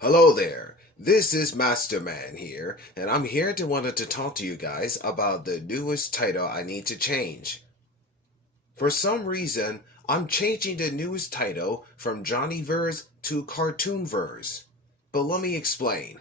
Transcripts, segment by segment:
Hello there. This is Masterman here, and I'm here to wanted to talk to you guys about the newest title I need to change. For some reason, I'm changing the newest title from Johnnyverse to Cartoonverse. But let me explain.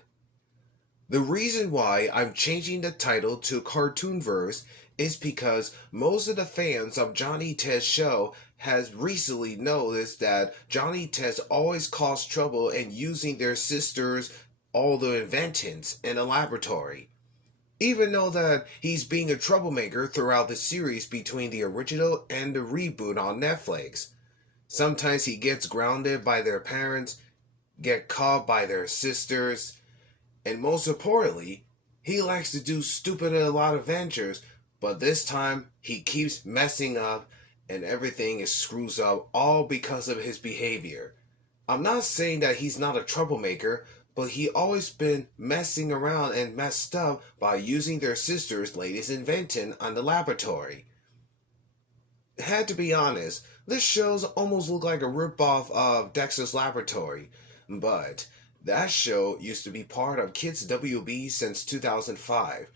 The reason why I'm changing the title to Cartoonverse is because most of the fans of Johnny Test's show has recently noticed that Johnny Test always caused trouble in using their sisters all the inventions in a laboratory. Even though that he's being a troublemaker throughout the series between the original and the reboot on Netflix. Sometimes he gets grounded by their parents, get caught by their sisters, and most importantly, he likes to do stupid a lot of ventures, but this time he keeps messing up and everything is screws up all because of his behavior. I'm not saying that he's not a troublemaker, but he always been messing around and messed up by using their sister's latest invention on the laboratory. Had to be honest, this show's almost look like a ripoff of Dexter's Laboratory, but that show used to be part of Kids WB since 2005.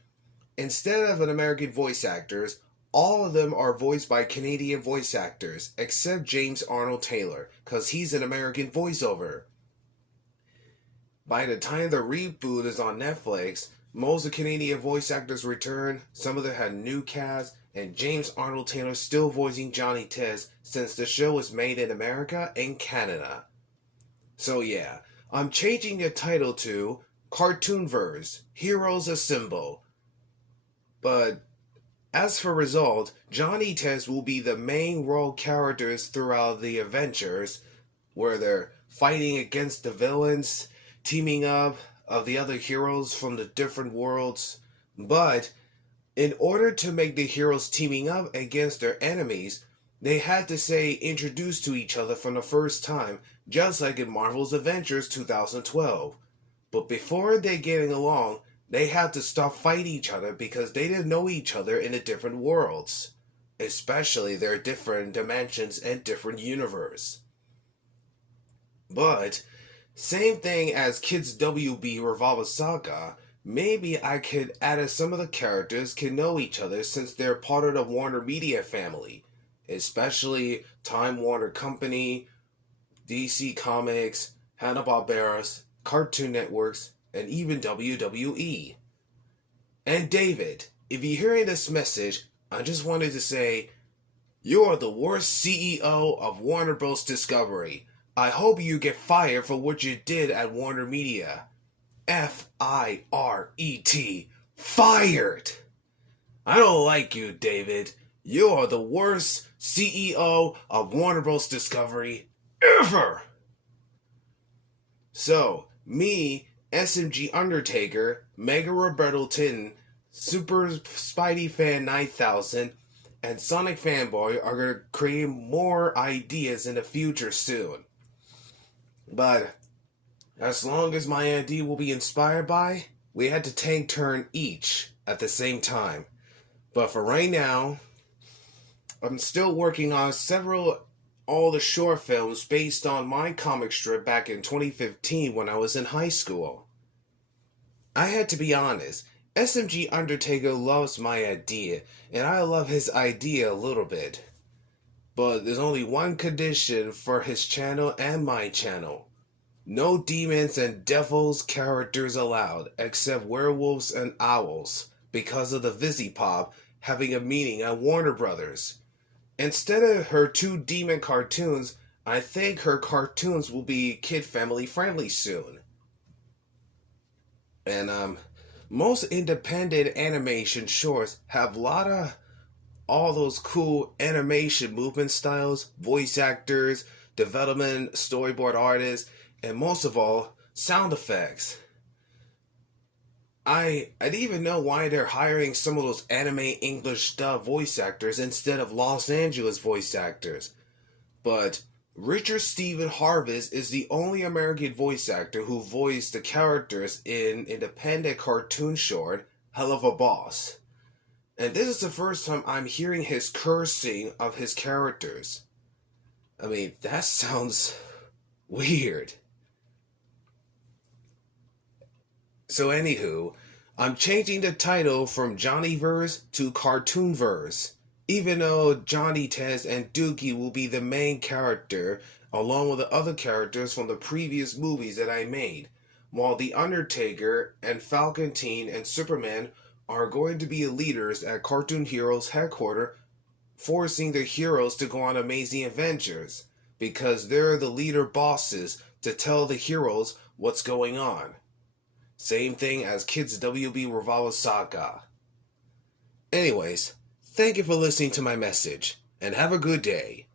Instead of an American voice actors, all of them are voiced by Canadian voice actors, except James Arnold Taylor, because he's an American voiceover. By the time the reboot is on Netflix, most of the Canadian voice actors return, some of them had new casts, and James Arnold Taylor still voicing Johnny Test since the show was made in America and Canada. So yeah, I'm changing the title to Cartoonverse, Heroes Assemble. But as for result, Johnny Test will be the main role characters throughout the adventures, where they're fighting against the villains, teaming up of the other heroes from the different worlds. But in order to make the heroes teaming up against their enemies, they had to say introduced to each other from the first time, just like in Marvel's Avengers 2012. But before they getting along, they had to stop fighting each other because they didn't know each other in the different worlds, especially their different dimensions and different universe. But same thing as Kids WB Revolver Saga, maybe I could add some of the characters can know each other since they're part of the Warner Media family, especially Time Warner Company, DC Comics, Hanna-Barbera, Cartoon Networks, and even WWE. And David, if you're hearing this message, I just wanted to say, you are the worst CEO of Warner Bros. Discovery. I hope you get fired for what you did at Warner Media. Firet. Fired! I don't like you, David. You are the worst CEO of Warner Bros. Discovery ever! So, me, SMG Undertaker, Mega Roberto Tin, Super Spidey Fan 9000, and Sonic Fanboy are going to create more ideas in the future soon. But as long as my idea will be inspired by, we had to take turn each at the same time. But for right now, I'm still working on all the short films based on my comic strip back in 2015 when I was in high school. I had to be honest, SMG Undertaker loves my idea, and I love his idea a little bit. But there's only one condition for his channel and my channel. No demons and devils characters allowed, except werewolves and owls, because of the Vizipop having a meeting at Warner Brothers. Instead of her 2 demon cartoons, I think her cartoons will be kid family friendly soon. And most independent animation shorts have a lot of all those cool animation movement styles, voice actors, development, storyboard artists, and most of all, sound effects. I didn't even know why they're hiring some of those anime English dub voice actors instead of Los Angeles voice actors. But Richard Stephen Harvest is the only American voice actor who voiced the characters in independent cartoon short Hell of a Boss. And this is the first time I'm hearing his cursing of his characters. I mean, that sounds weird. So anywho, I'm changing the title from Johnnyverse to Cartoonverse. Even though Johnny Test and Dookie will be the main character, along with the other characters from the previous movies that I made, while The Undertaker and Falcon Teen and Superman are going to be leaders at Cartoon Heroes headquarters, forcing the heroes to go on amazing adventures, because they're the leader bosses to tell the heroes what's going on. Same thing as Kids WB Revolver Saga. Anyways, thank you for listening to my message, and have a good day.